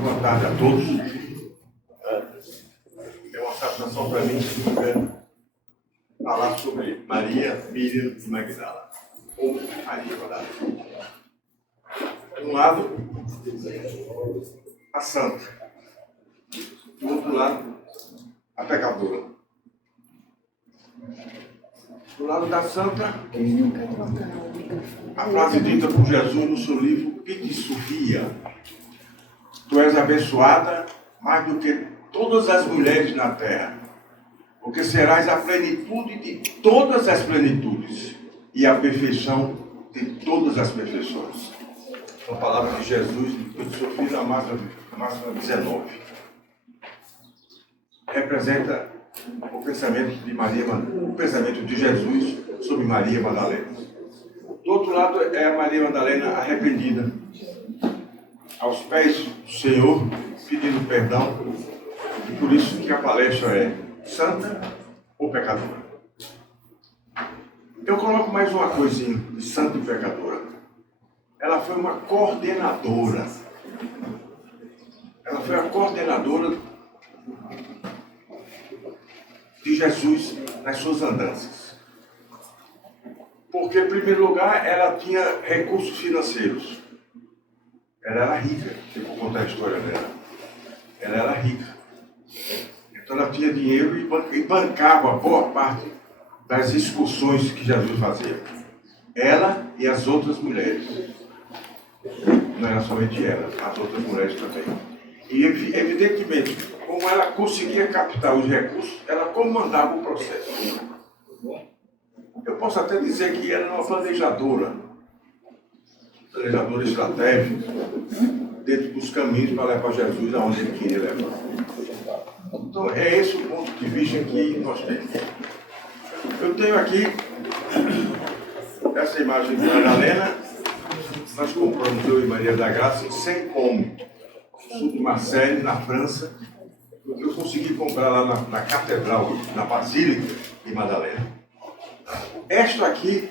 Boa tarde a todos. É uma satisfação para mim falar sobre Maria, Miriam e Magdala, ou Maria Magdala. De um lado, a santa. Do outro lado, a pecadora. Do lado da santa, a frase dita por Jesus no seu livro Pide Sofia: tu és abençoada mais do que todas as mulheres na terra, porque serás a plenitude de todas as plenitudes e a perfeição de todas as perfeições. Uma palavra de Jesus de Sofia na máxima 19. Representa o pensamento de Maria, o pensamento de Jesus sobre Maria Madalena. Do outro lado é a Maria Madalena arrependida, aos pés do Senhor, pedindo perdão, e por isso que a palestra é santa ou pecadora. Eu coloco mais uma coisinha de santa e pecadora. Ela foi uma coordenadora. Ela foi a coordenadora de Jesus nas suas andanças. Porque, em primeiro lugar, ela tinha recursos financeiros. Ela era rica, eu vou contar a história dela. Ela era rica. Então ela tinha dinheiro e bancava boa parte das excursões que Jesus fazia. Ela e as outras mulheres. Não era somente ela, as outras mulheres também. E evidentemente, como ela conseguia captar os recursos, ela comandava o processo. Eu posso até dizer que ela era uma planejadora estratégica, dentro dos caminhos para levar Jesus aonde ele queria levar. Então, é esse o ponto de vista que nós temos. Eu tenho aqui essa imagem de Madalena. Nós compramos, eu e Maria da Graça, em Saint-Côme, sul de Marseille, na França. Eu consegui comprar lá na Catedral, na Basílica de Madalena. Esta aqui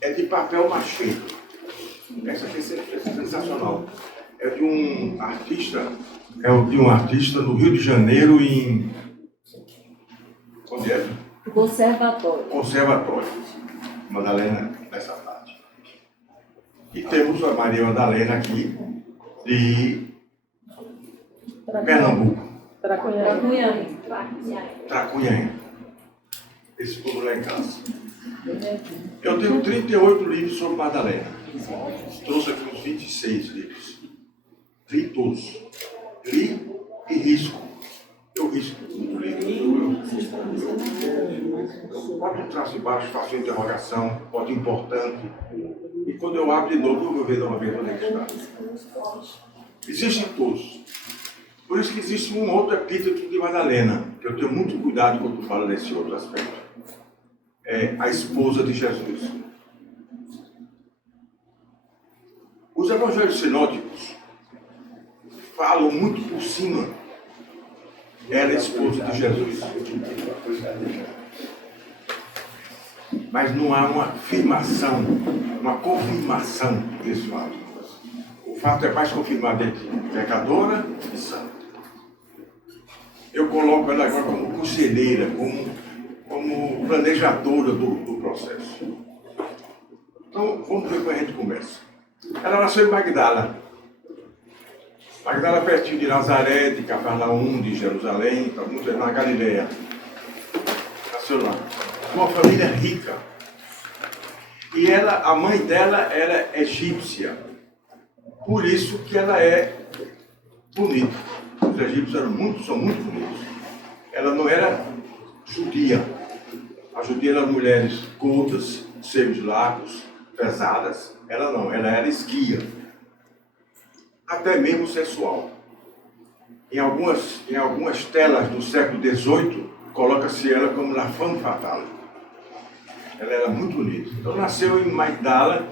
é de papel machê. Essa aqui é sensacional. É de um artista no Rio de Janeiro, onde é? Conservatório. Madalena nessa parte. E temos a Maria Madalena aqui de Pernambuco. Tracunhaém. Esse povo lá em casa. Eu tenho 38 livros sobre Madalena. Trouxe aqui uns 26 livros. Li todos. Li e risco. Eu risco muito livro. Eu boto um traço embaixo, faço uma interrogação, boto importante. E quando eu abro de novo, eu vou ver uma vez onde é que está. Existem todos. Por isso que existe um outro epíteto de Madalena, que eu tenho muito cuidado quando falo desse outro aspecto. É a esposa de Jesus. Os evangelhos sinóticos falam muito por cima. Era a esposa de Jesus. Mas não há uma afirmação, uma confirmação desse fato. O fato é mais confirmado entre pecadora e santa. Eu coloco ela agora como conselheira, como planejadora do processo. Então, vamos ver como a gente começa. Ela nasceu em Magdala. Magdala pertinho de Nazaré, de Cafarnaum, de Jerusalém, está muito na Galileia. Nasceu lá. Uma família rica. E a mãe dela era egípcia. Por isso que ela é bonita. Os egípcios são muito bonitos. Ela não era judia. A judia eram mulheres gordas, seios largos, pesadas. Ela não, ela era esguia. Até mesmo sensual. Em algumas telas do século XVIII, coloca-se ela como la femme fatale. Ela era muito bonita. Então nasceu em Magdala,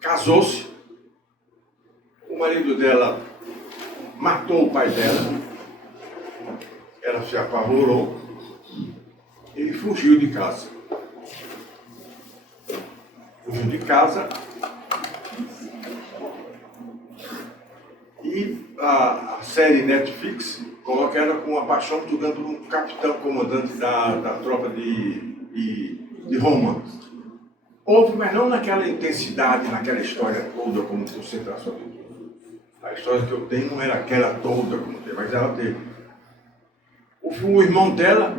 casou-se. O marido dela matou o pai dela. Ela se apavorou e fugiu de casa. Fugiu de casa E a série Netflix coloca ela com a paixão jogando um capitão comandante da tropa de Roma. Houve, mas não naquela intensidade, naquela história toda como concentração de tudo. A história que eu tenho não era aquela toda como teve, mas ela teve. O irmão dela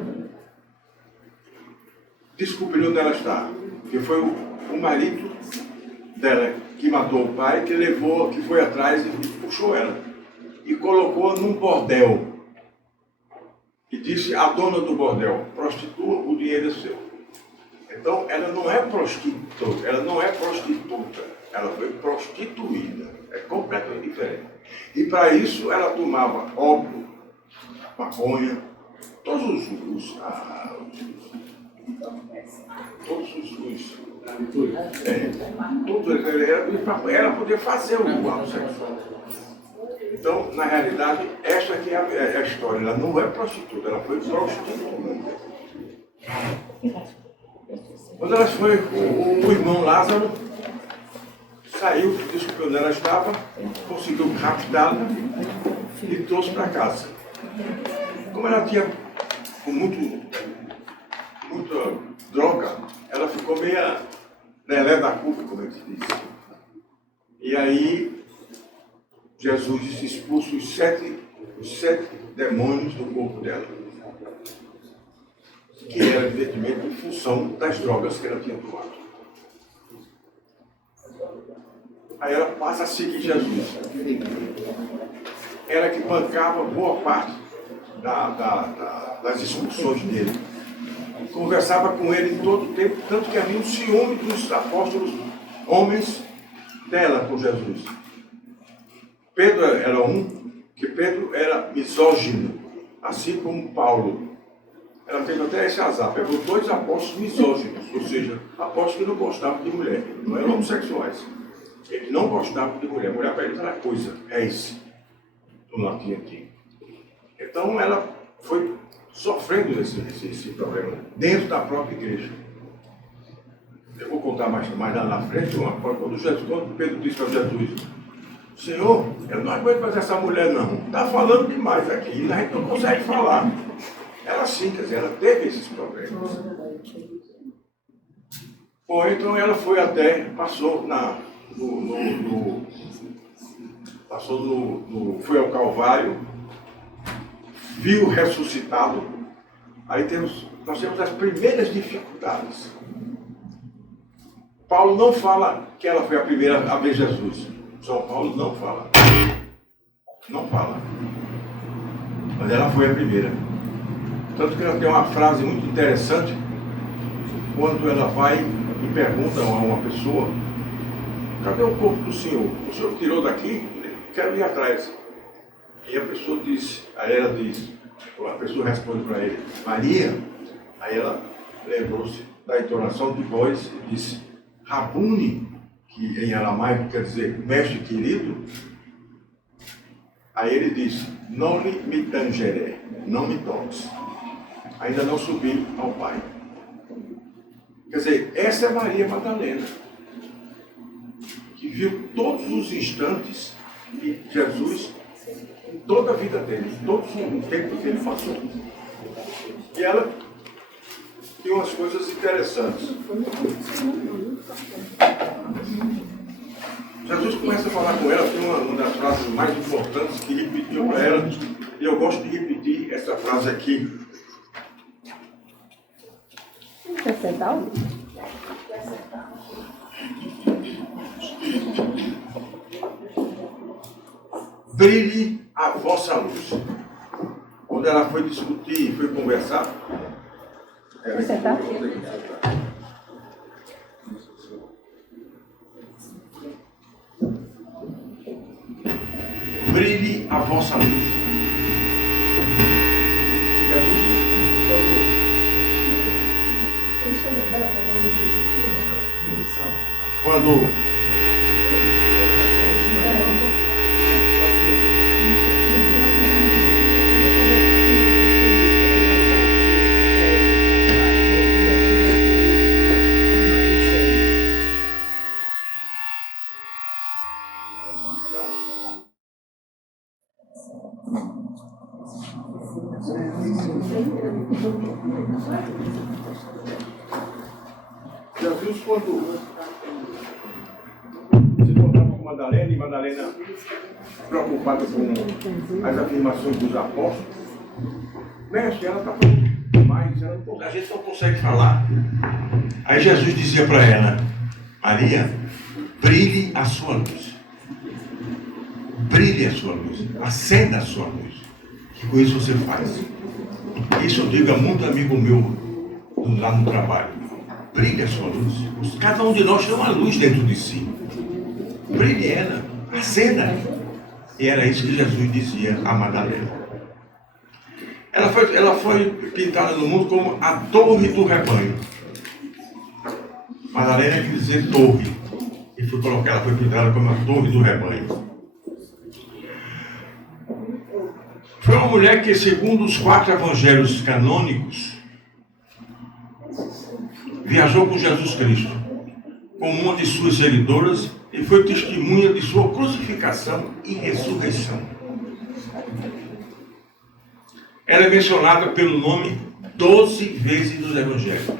descobriu onde ela estava, que foi o marido dela que matou o pai, que foi atrás e puxou ela e colocou num bordel e disse à dona do bordel: prostitua, o dinheiro é seu. Então ela não é prostituta, ela foi prostituída, é completamente diferente. E para isso ela tomava ópio, maconha, todos os tudo era poder fazer o ato sexual. Então, na realidade, essa aqui é a história. Ela não é prostituta, ela foi prostituída. Quando ela foi, o irmão Lázaro saiu, descobriu onde ela estava, conseguiu raptá-la e trouxe para casa. Como ela tinha com muita droga, ela ficou meia lelé da cuca, como é que se diz. E aí Jesus expulsa os sete demônios do corpo dela, que era evidentemente em função das drogas que ela tinha tomado. Aí ela passa a seguir Jesus. Ela que bancava boa parte das expulsões dele. Conversava com ele em todo o tempo, tanto que havia um ciúme dos apóstolos, homens dela com Jesus. Pedro era que Pedro era misógino, assim como Paulo. Ela teve até esse azar, pegou 2 apóstolos misóginos, ou seja, apóstolos que não gostavam de mulher, não eram homossexuais. Eles não gostavam de mulher, mulher para eles era coisa, esse, no latim antigo. Então ela foi sofrendo esse problema dentro da própria igreja. Eu vou contar mais lá na frente, quando Pedro disse para Jesus: Senhor, eu não aguento mais essa mulher não, está falando demais aqui, a gente não consegue falar. Ela sim, quer dizer, ela teve esses problemas. Bom, então ela foi até, foi ao Calvário, viu ressuscitado. Aí nós temos as primeiras dificuldades. Paulo não fala que ela foi a primeira a ver Jesus. São Paulo não fala. Não fala. Mas ela foi a primeira. Tanto que ela tem uma frase muito interessante, quando ela vai e pergunta a uma pessoa: cadê o corpo do Senhor? O Senhor tirou daqui? Quero ir atrás. E a pessoa diz, a pessoa responde para ele: Maria. Aí ela lembrou-se da entonação de voz e disse: Rabuni, que em aramaico quer dizer mestre querido. Aí ele disse: Noli me tangere, não me toques. Ainda não subi ao Pai. Quer dizer, essa é Maria Madalena, que viu todos os instantes de Jesus, em toda a vida dele, todo o tempo que ele passou. E ela tem umas coisas interessantes. Jesus começa a falar com ela, tem uma das frases mais importantes que repetiu para ela, e eu gosto de repetir essa frase aqui. Quer sentar? Brilhe a vossa luz. Quando ela foi discutir, foi conversar, Quer sentar? Brilhe a vossa luz. Quando Jesus, quando se encontrava com Madalena, e Madalena preocupada com as afirmações dos apóstolos, mestre, ela está falando demais, a gente não consegue falar. Aí Jesus dizia para ela: Maria, brilhe a sua luz. Brilhe a sua luz. Acenda a sua luz. Que com isso você faz. Isso eu digo a muito amigo meu lá no trabalho. Brilhe a sua luz. Cada um de nós tem uma luz dentro de si. Brilhe ela. Acenda. E era isso que Jesus dizia a Madalena. Ela foi pintada no mundo como a torre do rebanho. Madalena quer dizer torre. E ela foi pintada como a torre do rebanho. Foi uma mulher que, segundo os 4 evangelhos canônicos, viajou com Jesus Cristo, como uma de suas seguidoras, e foi testemunha de sua crucificação e ressurreição. Ela é mencionada pelo nome 12 vezes nos evangelhos.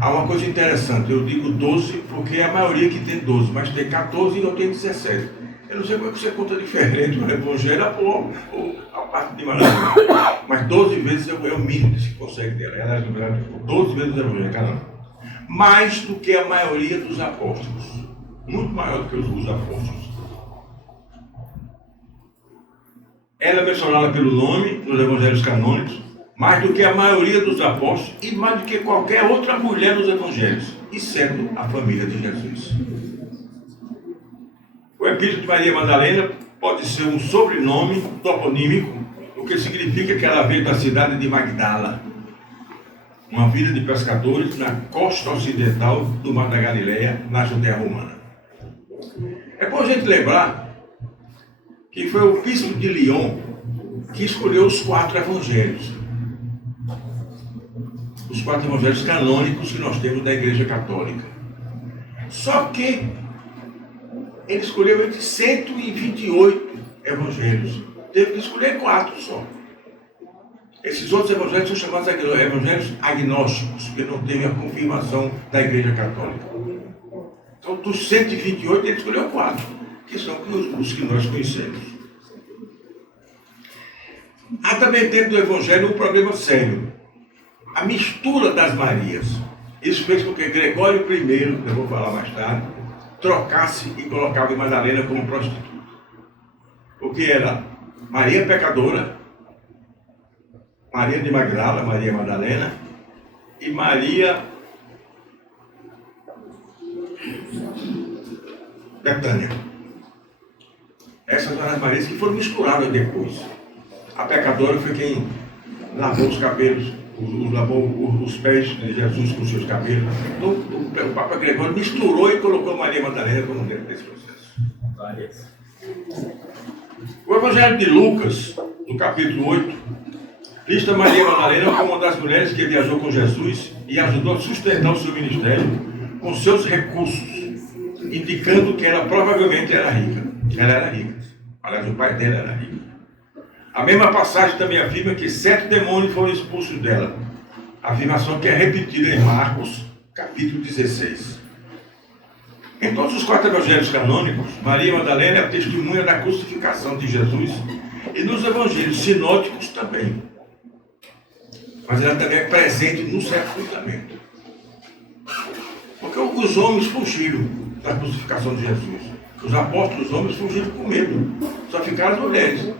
Há uma coisa interessante, eu digo 12 porque é a maioria que tem 12, mas tem 14 e não tem 17. Eu não sei como é que você conta diferente no evangelho ou a parte de Madalena, mas 12 vezes é o mínimo que se consegue dela. Ela é numerada 12 vezes no evangelho, caramba. Mais do que a maioria dos apóstolos. Muito maior do que os apóstolos. Ela é mencionada pelo nome nos evangelhos canônicos, mais do que a maioria dos apóstolos e mais do que qualquer outra mulher nos evangelhos, exceto a família de Jesus. O epíteto de Maria Madalena pode ser um sobrenome toponímico, o que significa que ela veio da cidade de Magdala, uma vila de pescadores na costa ocidental do Mar da Galileia, na Judéia Romana. É bom a gente lembrar que foi o bispo de Lyon que escolheu os 4 evangelhos. Os 4 evangelhos canônicos que nós temos da Igreja Católica. Só que ele escolheu entre 128 evangelhos. Teve que escolher 4 só. Esses outros evangelhos são chamados evangelhos agnósticos, porque não teve a confirmação da Igreja Católica. Então, dos 128, ele escolheu 4, que são os que nós conhecemos. Há também dentro do evangelho um problema sério. A mistura das Marias. Isso fez com que Gregório I, que eu vou falar mais tarde, trocasse e colocava Madalena como prostituta. Porque era Maria pecadora, Maria de Magdala, Maria Madalena, e Maria Betânia. Essas eram as Marias que foram misturadas depois. A pecadora foi quem lavou os cabelos, lavou os pés de Jesus com seus cabelos. Então, o Papa Gregório misturou e colocou Maria Madalena como dentro desse processo. O Evangelho de Lucas, no capítulo 8, lista Maria Madalena como uma das mulheres que viajou com Jesus e ajudou a sustentar o seu ministério com seus recursos, indicando que ela provavelmente era rica. Ela era rica. Aliás, o pai dela era rico. A mesma passagem também afirma que 7 demônios foram expulsos dela. Afirmação que é repetida em Marcos, capítulo 16. Em todos os 4 evangelhos canônicos, Maria Madalena é a testemunha da crucificação de Jesus e nos evangelhos sinóticos também. Mas ela também é presente no sepultamento. Porque os homens fugiram da crucificação de Jesus. Os apóstolos, os homens fugiram com medo. Só ficaram as mulheres.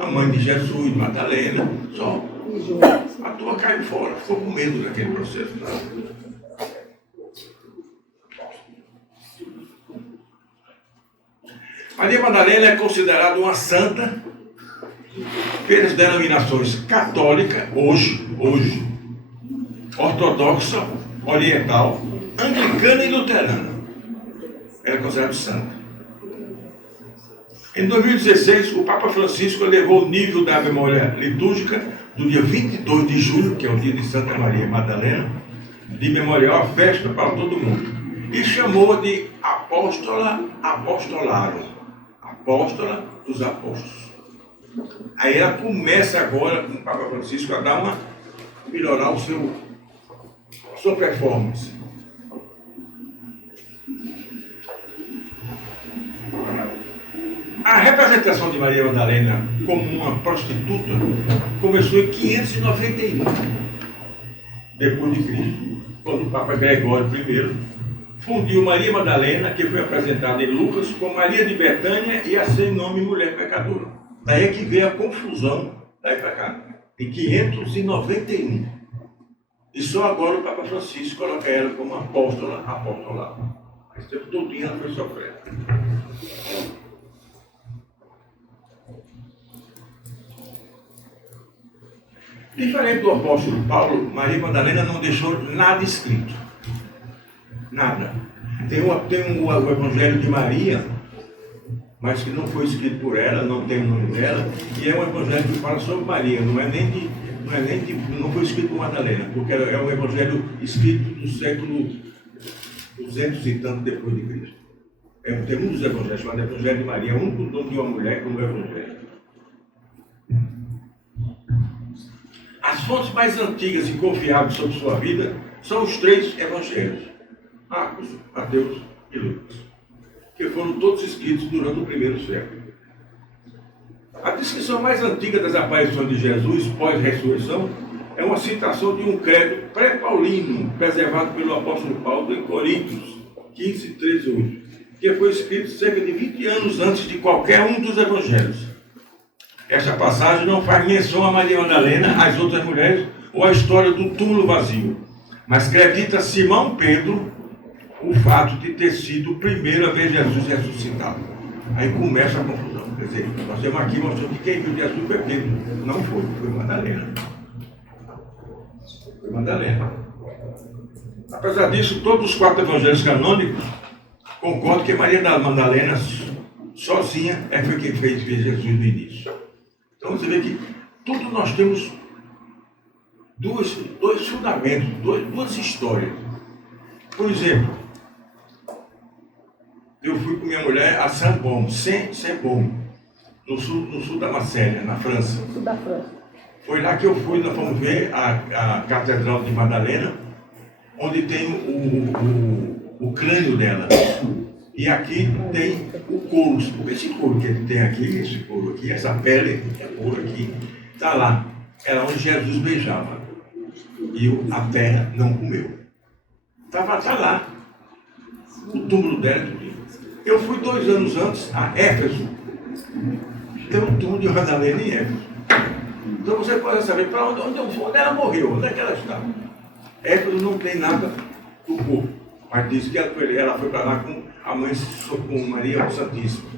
A mãe de Jesus, Madalena, só. A tua caiu fora, ficou com medo daquele processo. Maria Madalena é considerada uma santa pelas denominações católica, hoje, ortodoxa, oriental, anglicana e luterana. Ela é considerada santa. Em 2016, o Papa Francisco elevou o nível da memória litúrgica do dia 22 de julho, que é o dia de Santa Maria Madalena, de memorial à festa para todo mundo. E chamou de Apóstola Apostolarum, Apóstola dos Apóstolos. Aí ela começa agora, com o Papa Francisco, a dar melhorar a sua performance. A representação de Maria Madalena como uma prostituta começou em 591, depois de Cristo, quando o Papa Gregório I fundiu Maria Madalena, que foi apresentada em Lucas, com Maria de Betânia e a sem nome mulher pecadora. Daí é que veio a confusão, daí para cá, em 591. E só agora o Papa Francisco coloca ela como apóstola. Esse tempo todinho ela foi sofrendo. Diferente do apóstolo Paulo, Maria Madalena não deixou nada escrito. Nada. Tem o Evangelho de Maria, mas que não foi escrito por ela, não tem o nome dela, e é um evangelho que fala sobre Maria, não foi escrito por Madalena, porque é um evangelho escrito do século 200 e tanto depois de Cristo. Tem um dos evangelhos chamado Evangelho de Maria, um com o nome de uma mulher como evangelho. As fontes mais antigas e confiáveis sobre sua vida são os 3 evangelhos, Marcos, Mateus e Lucas, que foram todos escritos durante o primeiro século. A descrição mais antiga das aparições de Jesus pós-ressurreição é uma citação de um credo pré-paulino, preservado pelo apóstolo Paulo em Coríntios 15, 13, 8, que foi escrito cerca de 20 anos antes de qualquer um dos evangelhos. Esta passagem não faz menção a Maria Madalena, às outras mulheres, ou à história do túmulo vazio, mas acredita Simão Pedro o fato de ter sido o primeiro a ver Jesus ressuscitado. Aí começa a confusão. Quer dizer, nós temos aqui mostrando que quem viu Jesus foi Pedro. Não foi Madalena. Foi Madalena. Apesar disso, todos os 4 evangelhos canônicos concordam que Maria Madalena sozinha foi quem fez ver Jesus no início. Então você vê que tudo nós temos dois fundamentos, duas histórias. Por exemplo, eu fui com minha mulher a Saint-Bon, no sul da Macélia, na França. Sul da França. Foi lá que eu fui, nós fomos ver a Catedral de Madalena, onde tem o crânio dela. E aqui tem o couro. Esse couro que ele tem aqui, esse couro aqui, essa pele, que é couro aqui, está lá. Era onde Jesus beijava. E a terra não comeu. Tá lá. O túmulo dela. Eu fui 2 anos antes a Éfeso. Tem um túmulo de Madalena em Éfeso. Então você pode saber para onde ela morreu, onde é que ela está. Éfeso não tem nada do corpo, mas diz que ela foi para lá com a mãe, com Maria Santíssima.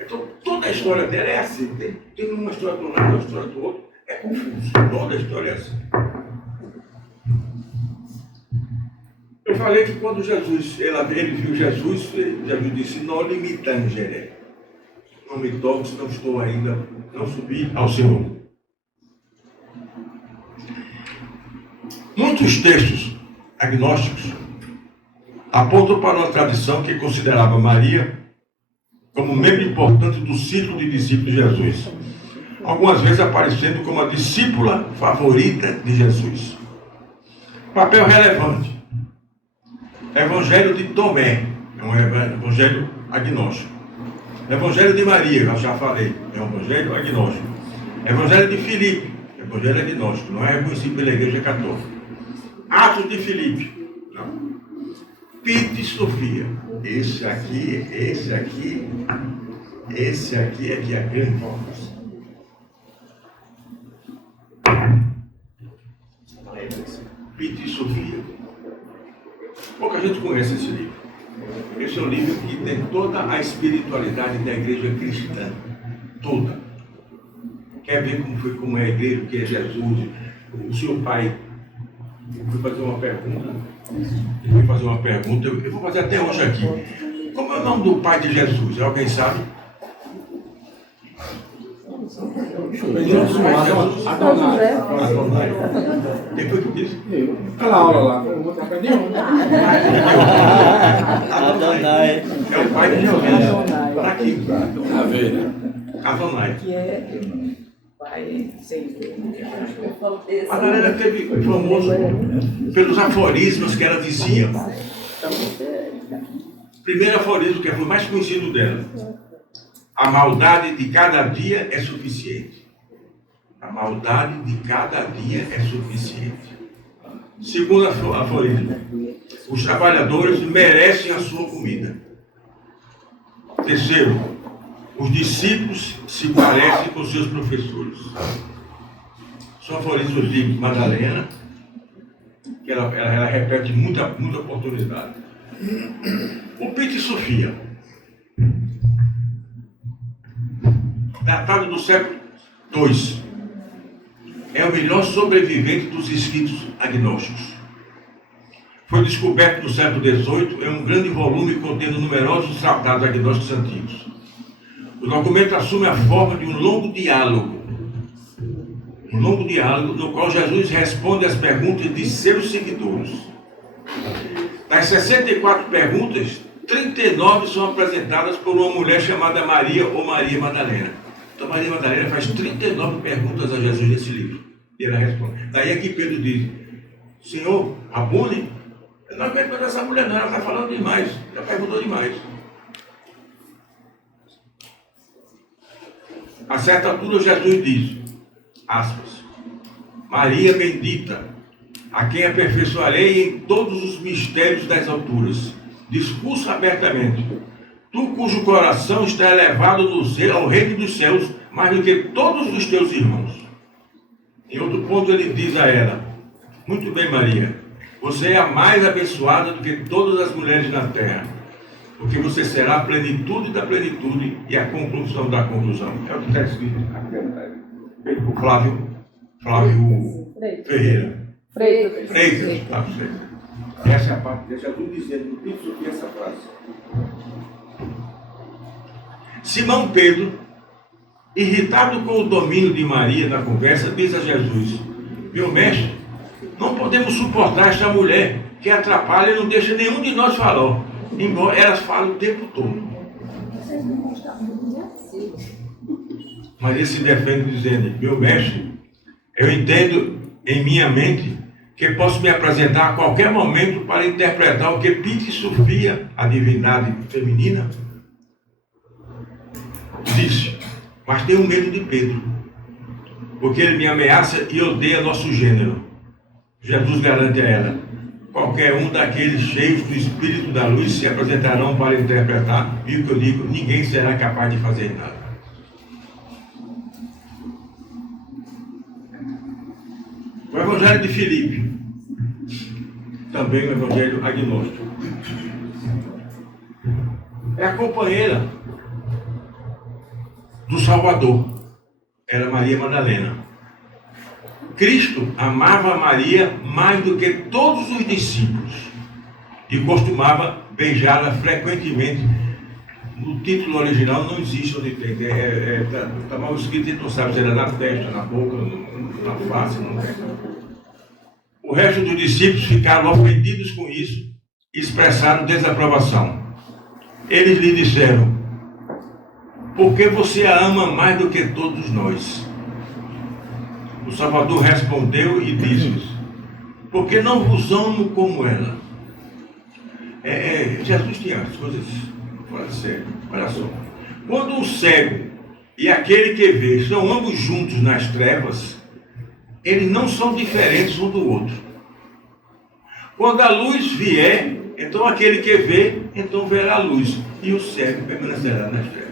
Então toda a história dela é assim. Tem uma história do lado, uma história do outro. É confuso. Toda a história é assim. Eu falei que quando ele viu Jesus disse, noli me tangere. Não me toque, não estou ainda, não subi ao Senhor. Muitos textos agnósticos apontam para uma tradição que considerava Maria como membro importante do círculo de discípulos de Jesus, algumas vezes aparecendo como a discípula favorita de Jesus. Papel relevante. Evangelho de Tomé, é um evangelho agnóstico. Evangelho de Maria, eu já falei, é um evangelho agnóstico. Evangelho de Filipe, evangelho agnóstico, não é reconhecido pela Igreja Católica. Atos de Filipe, não. Pite Sofia, esse aqui é que é a grande informação. Pite Sofia. Pouca gente conhece esse livro. Esse é um livro que tem toda a espiritualidade da igreja cristã. Toda. Quer ver como é a igreja, o que é Jesus? O seu pai. Eu fui fazer uma pergunta. Eu vou fazer até hoje aqui. Como é o nome do pai de Jesus? Alguém sabe? Adonai. Quem foi que disse? Aquela aula lá. Adonai. É o pai de Jesus. Está aqui. Adonai. Que é pai sempre. Madalena teve famoso pelos aforismos que ela dizia. Primeiro aforismo, que foi o mais conhecido dela: a maldade de cada dia é suficiente. A maldade de cada dia é suficiente. Segundo aforismo: os trabalhadores merecem a sua comida. Terceiro: os discípulos se parecem com seus professores. São aforismos de Madalena, que ela repete muita oportunidade. O Piti Sofia, datado do século II, é o melhor sobrevivente dos escritos agnósticos. Foi descoberto no século XVIII em um grande volume contendo numerosos tratados agnósticos antigos. O documento assume a forma de um longo diálogo no qual Jesus responde às perguntas de seus seguidores. Das 64 perguntas, 39 são apresentadas por uma mulher chamada Maria ou Maria Madalena. Então Maria Madalena faz 39 perguntas a Jesus nesse livro. E ela responde. Daí é que Pedro diz: Senhor, Rabone, eu não aguento mais essa mulher não, ela está falando demais, ela perguntou demais. A certa altura Jesus diz, aspas, Maria bendita, a quem aperfeiçoarei em todos os mistérios das alturas. Discurso abertamente. Tu cujo coração está elevado ao reino dos céus, mais do que todos os teus irmãos. Em outro ponto ele diz a ela, muito bem Maria, você é a mais abençoada do que todas as mulheres na terra, porque você será a plenitude da plenitude e a conclusão da conclusão. É o que está escrito aqui. O Flávio Ferreira. Freitas. Essa é a parte de Jesus dizendo no Piti Sofia essa frase. Simão Pedro, irritado com o domínio de Maria na conversa, diz a Jesus, meu mestre, não podemos suportar esta mulher que atrapalha e não deixa nenhum de nós falar, embora elas falem o tempo todo. Maria se defende dizendo, meu mestre, eu entendo em minha mente que posso me apresentar a qualquer momento para interpretar o que Piti Sofia, a divindade feminina, disse, mas tenho medo de Pedro, porque ele me ameaça e odeia nosso gênero. Jesus garante a ela, qualquer um daqueles cheios do Espírito da Luz se apresentarão para interpretar, e o que eu digo, ninguém será capaz de fazer nada. O Evangelho de Filipe, também o Evangelho agnóstico, é a companheira do Salvador, era Maria Madalena. Cristo amava Maria mais do que todos os discípulos e costumava beijá-la frequentemente. No título original não existe onde tem, está mal escrito, a gente não sabe se era na testa, na boca, na face, não é. O resto dos discípulos ficaram ofendidos com isso e expressaram desaprovação. Eles lhe disseram, porque você a ama mais do que todos nós? O Salvador respondeu e disse, porque não vos amo como ela. Jesus tinha as coisas fora de sério. Olha só. Quando um cego e aquele que vê estão ambos juntos nas trevas, eles não são diferentes um do outro. Quando a luz vier, então aquele que vê, então verá a luz, e o cego permanecerá nas trevas.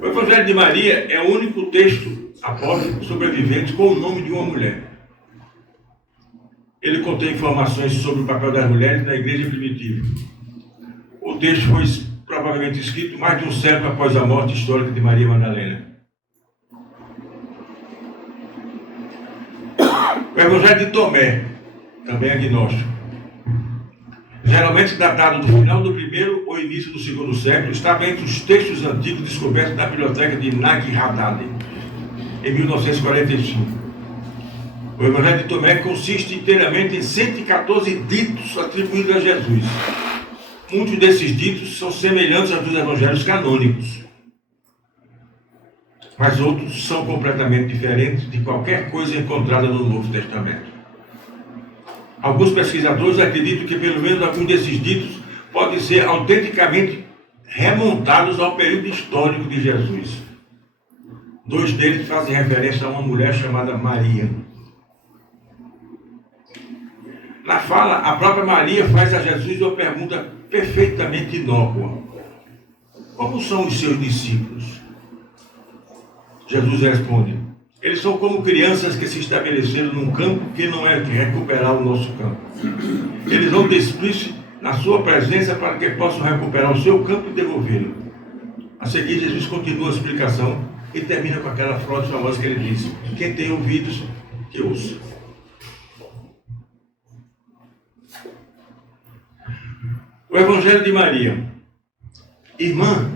O Evangelho de Maria é o único texto apócrifo sobrevivente com o nome de uma mulher. Ele contém informações sobre o papel das mulheres na igreja primitiva. O texto foi provavelmente escrito mais de um século após a morte histórica de Maria Madalena. O Evangelho de Tomé, também agnóstico, geralmente datado do final do primeiro ou início do segundo século, estava entre os textos antigos descobertos na biblioteca de Nag Hammadi, em 1945. O Evangelho de Tomé consiste inteiramente em 114 ditos atribuídos a Jesus. Muitos desses ditos são semelhantes aos dos evangelhos canônicos, mas outros são completamente diferentes de qualquer coisa encontrada no Novo Testamento. Alguns pesquisadores acreditam que pelo menos alguns desses ditos podem ser autenticamente remontados ao período histórico de Jesus. 2 deles fazem referência a uma mulher chamada Maria. Na fala, a própria Maria faz a Jesus uma pergunta perfeitamente inócua: como são os seus discípulos? Jesus responde: eles são como crianças que se estabeleceram num campo que não é recuperar o nosso campo. Eles vão despir-se na sua presença para que possam recuperar o seu campo e devolvê-lo. A seguir, Jesus continua a explicação e termina com aquela frase famosa que ele diz: quem tem ouvidos, que ouça. O Evangelho de Maria. Irmã,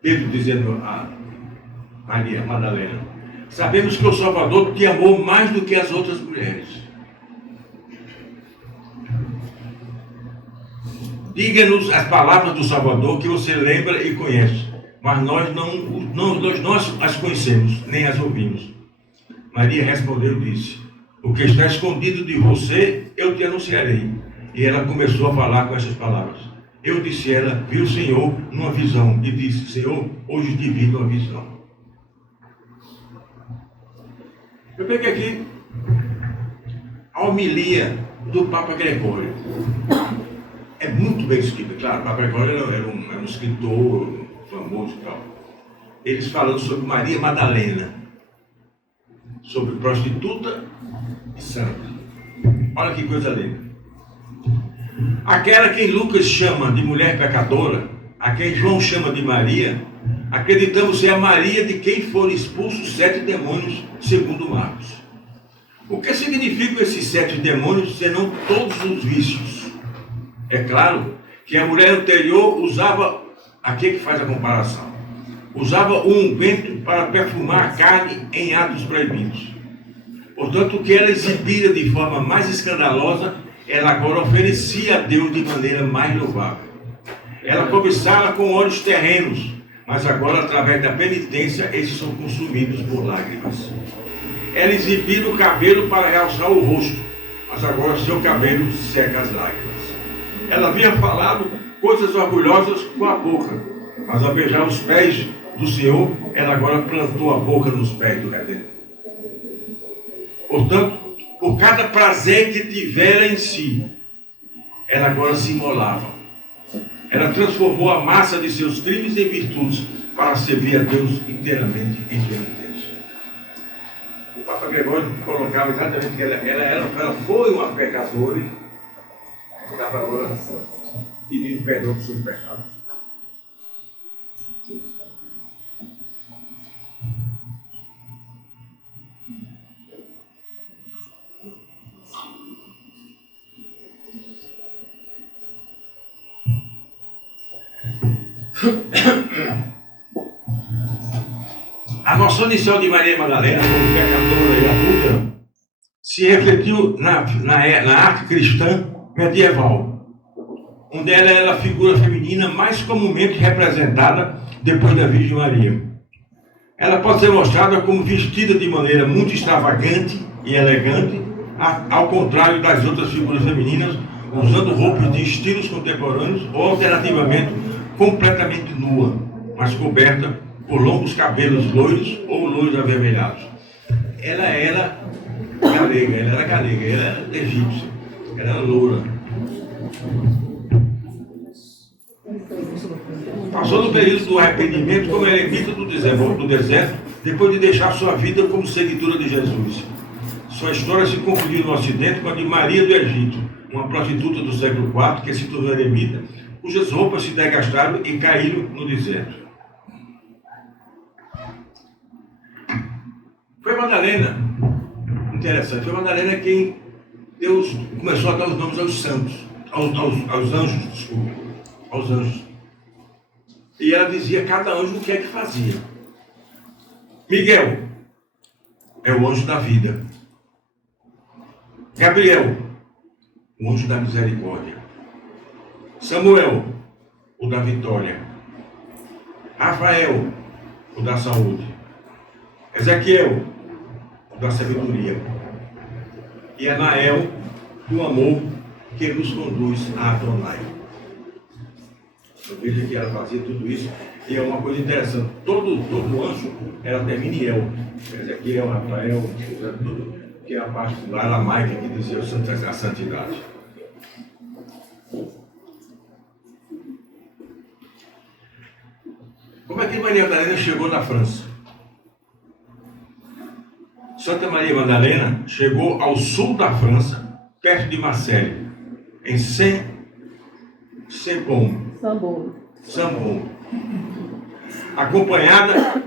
Pedro dizendo a Maria Madalena: sabemos que o Salvador te amou mais do que as outras mulheres. Diga-nos as palavras do Salvador que você lembra e conhece, mas nós não as conhecemos, nem as ouvimos. Maria respondeu e disse: o que está escondido de você, eu te anunciarei. E ela começou a falar com essas palavras. Eu disse: ela viu o Senhor numa visão e disse: Senhor, hoje te vi numa visão. Eu peguei aqui a homilia do Papa Gregório. É muito bem escrito, claro. O Papa Gregório era um escritor famoso e tal. Eles falando sobre Maria Madalena, sobre prostituta e santa. Olha que coisa linda. Aquela quem Lucas chama de mulher pecadora, a quem João chama de Maria, acreditamos ser a Maria de quem foram expulsos 7 demônios, segundo Marcos. O que significam esses 7 demônios, senão todos os vícios? É claro que a mulher anterior usava, aqui é que faz a comparação, usava um unguento para perfumar a carne em atos proibidos. Portanto, o que ela exibira de forma mais escandalosa, ela agora oferecia a Deus de maneira mais louvável. Ela cobiçava com olhos terrenos, mas agora, através da penitência, esses são consumidos por lágrimas. Ela exibia o cabelo para realçar o rosto, mas agora seu cabelo seca as lágrimas. Ela havia falado coisas orgulhosas com a boca, mas ao beijar os pés do Senhor, ela agora plantou a boca nos pés do Redentor. Portanto, por cada prazer que tivera em si, ela agora se imolava. Ela transformou a massa de seus crimes em virtudes para servir a Deus inteiramente em penitência. O Papa Gregório colocava exatamente que ela foi uma pecadora e estava agora pedindo perdão dos seus pecados. A noção inicial de Maria Madalena como pecadora e adúltera se refletiu na arte cristã medieval, onde ela era a figura feminina mais comumente representada depois da Virgem Maria. Ela pode ser mostrada como vestida de maneira muito extravagante e elegante, ao contrário das outras figuras femininas, usando roupas de estilos contemporâneos ou, alternativamente, completamente nua, mas coberta por longos cabelos loiros ou loiros avermelhados. Ela era galega, ela era egípcia, ela era loura. Passou no período do arrependimento como eremita do deserto, depois de deixar sua vida como seguidora de Jesus. Sua história se confundiu no Ocidente com a de Maria do Egito, uma prostituta do século IV que se tornou eremita, cujas roupas se desgastaram e caíram no deserto. Foi Madalena, interessante, foi Madalena quem Deus começou a dar os nomes aos santos, aos anjos, desculpa, aos anjos. E ela dizia cada anjo o que é que fazia. Miguel é o anjo da vida. Gabriel, o anjo da misericórdia. Samuel, o da vitória. Rafael, o da saúde. Ezequiel, o da sabedoria. E Anael, do amor que nos conduz a Adonai. Eu vejo que ela fazia tudo isso. E é uma coisa interessante. Todo anjo era Terminiel. Ezequiel, Rafael, tudo, que é a parte aramaica que dizia a santidade. Como é que Maria Madalena chegou na França? Santa Maria Madalena chegou ao sul da França, perto de Marseille, em Saint-Bon, acompanhada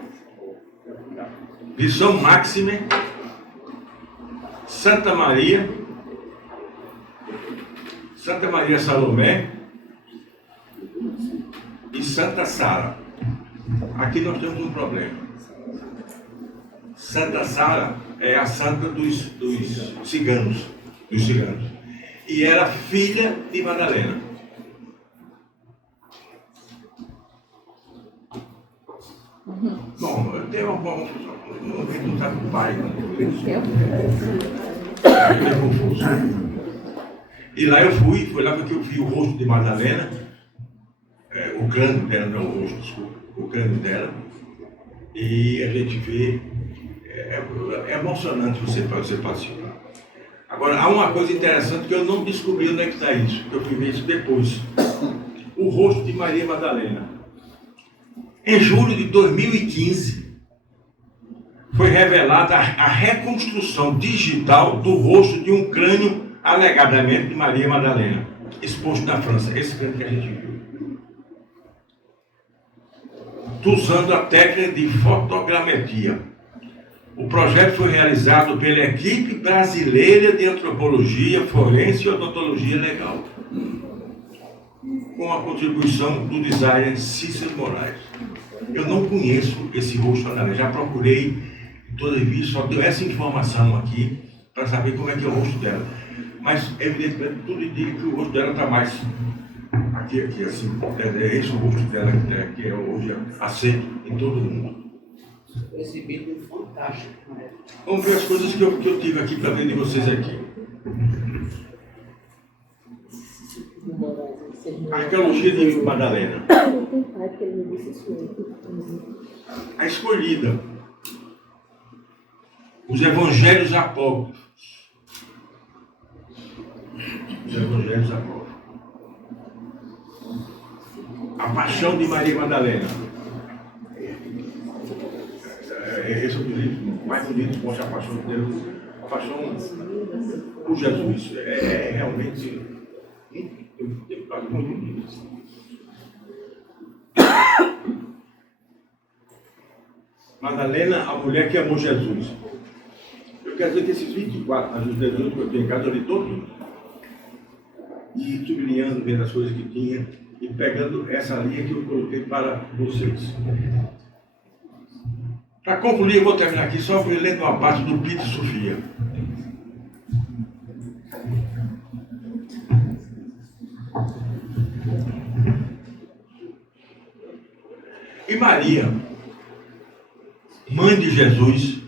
de São Maxime, Santa Maria Salomé e Santa Sara. Aqui nós temos um problema. Santa Sara é a santa dos ciganos, e era filha de Madalena. Bom, eu tenho uma pergunta do pai. É confuso. E lá eu foi lá que eu vi o rosto de Madalena, o crânio dela, não o rosto, desculpa, o crânio dela, e a gente vê, é emocionante você participar. Agora, há uma coisa interessante que eu não descobri onde é que está isso, que eu fui ver isso depois. O rosto de Maria Madalena. Em julho de 2015, foi revelada a reconstrução digital do rosto de um crânio, alegadamente, de Maria Madalena, exposto na França. Esse crânio que a gente viu. Usando a técnica de fotogrametria. O projeto foi realizado pela equipe brasileira de antropologia forense e odontologia legal, com a contribuição do designer Cícero Moraes. Eu não conheço esse rosto dela, já procurei em toda a revista, só deu essa informação aqui para saber como é que é o rosto dela. Mas, evidentemente, tudo indica que o rosto dela está mais aqui, assim, é esse o rosto dela que é hoje aceito em todo o mundo. Exibido fantástico, né? Vamos ver as coisas que eu tive aqui para ver de vocês aqui. Arqueologia de Madalena. A escolhida. Os evangelhos apócrifos. A paixão de Maria Madalena. Esse é o livro mais bonito, mostra a paixão de Deus, a paixão por Jesus. É realmente muito bonito. Madalena, a mulher que amou Jesus. Eu quero dizer que esses 24 anos de Jesus que eu tenho em casa, eu li todo e sublinhando, vendo as coisas que tinha e pegando essa linha que eu coloquei para vocês. Para concluir, eu vou terminar aqui só lendo uma parte do Pita Sofia. E Maria, mãe de Jesus,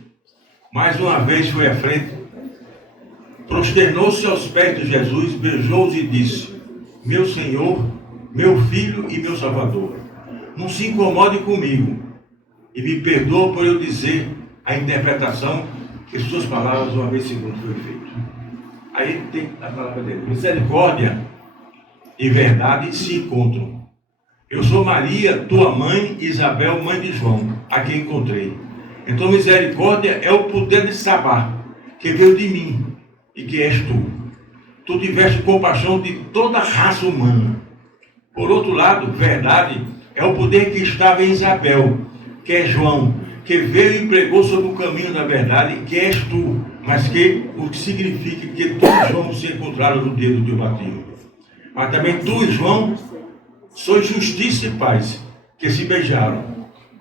mais uma vez foi à frente, prosternou-se aos pés de Jesus, beijou-os e disse: meu Senhor, meu Filho e meu Salvador, não se incomode comigo e me perdoa por eu dizer a interpretação que suas palavras uma vez segundo foi feito. Aí tem a palavra dele: misericórdia e verdade se encontram. Eu sou Maria, tua mãe, Isabel, mãe de João, a quem encontrei. Então misericórdia é o poder de Sabá, que veio de mim e que és tu. Tu tiveste compaixão de toda a raça humana. Por outro lado, verdade é o poder que estava em Isabel, que é João, que veio e pregou sobre o caminho da verdade, que és tu, mas o que significa que tu e João se encontraram no dia do teu batismo. Mas também tu e João sois justiça e paz, que se beijaram.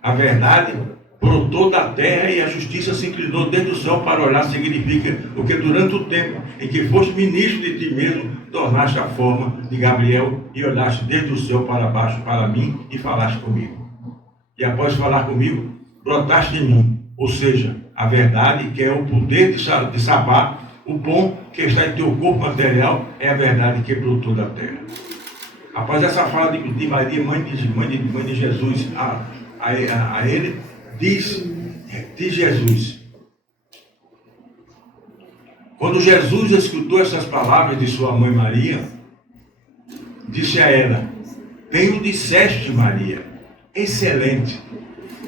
A verdade brotou da terra e a justiça se inclinou desde o céu para olhar, significa porque durante o tempo em que foste ministro de ti mesmo, tornaste a forma de Gabriel e olhaste desde o céu para baixo para mim e falaste comigo. E após falar comigo, brotaste em mim, ou seja, a verdade que é o poder de salvar, o bom que está em teu corpo material é a verdade que brotou da terra. Após essa fala de Maria, mãe de Jesus, a ele, diz Jesus. Quando Jesus escutou essas palavras de sua mãe Maria, disse a ela: bem o disseste, Maria, excelente.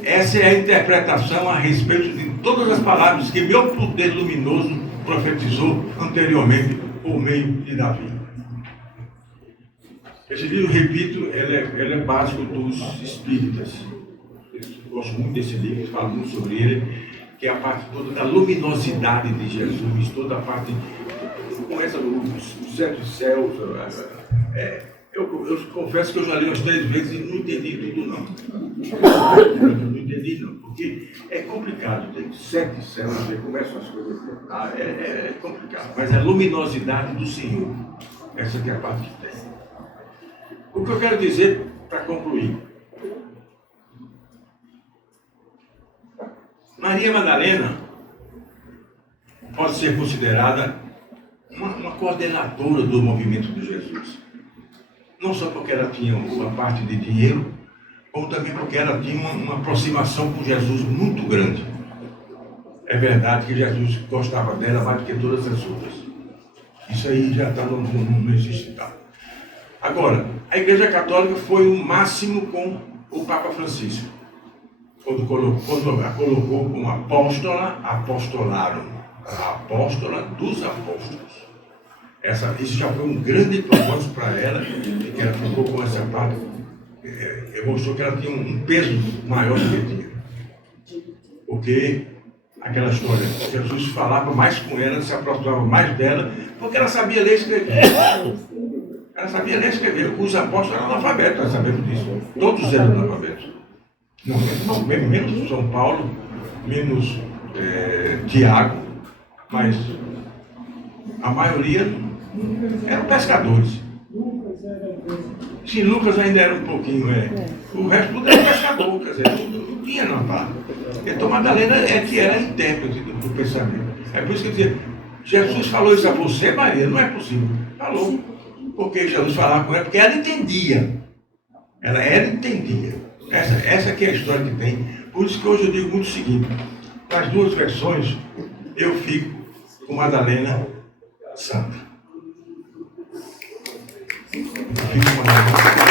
Essa é a interpretação a respeito de todas as palavras que meu poder luminoso profetizou anteriormente por meio de Davi. Esse livro, repito, ele é básico dos espíritas. Eu gosto muito desse livro, falo muito sobre ele, que é a parte toda da luminosidade de Jesus, toda a parte, começa os sete céus. Eu confesso que eu já li umas 3 vezes e não entendi tudo, não. Não entendi, não, porque é complicado. Tem 7 céus, começam as coisas. É complicado, mas é a luminosidade do Senhor. Essa que é a parte que tem. O que eu quero dizer, para concluir, Maria Madalena pode ser considerada uma coordenadora do movimento de Jesus. Não só porque ela tinha uma parte de dinheiro, como também porque ela tinha uma aproximação com Jesus muito grande. É verdade que Jesus gostava dela mais do que todas as outras. Isso aí já não existe tal. Agora, a Igreja Católica foi o máximo com o Papa Francisco. Quando a colocou como apóstola, apostolaram. A apóstola dos apóstolos. Isso já foi um grande propósito para ela, que ela ficou com essa parte. Mostrou que ela tinha um peso maior do que tinha. Porque aquela história, Jesus falava mais com ela, se aproximava mais dela, porque ela sabia ler e escrever. Ela sabia ler e escrever. Os apóstolos eram analfabetos, nós sabemos disso. Todos eram analfabetos. Não, menos São Paulo, menos Tiago, mas a maioria eram pescadores. Sim, Lucas ainda era um pouquinho, O resto tudo era pescador, quer dizer, não tinha na parte. Então Madalena é que era intérprete do pensamento. É por isso que eu dizia, Jesus falou isso a você, Maria, não é possível. Falou. Porque Jesus falava com ela, porque ela entendia. Ela entendia. Essa que é a história que tem. Por isso que hoje eu digo muito o seguinte, nas 2 versões, eu fico com Madalena Santa. Eu fico com Madalena Santa.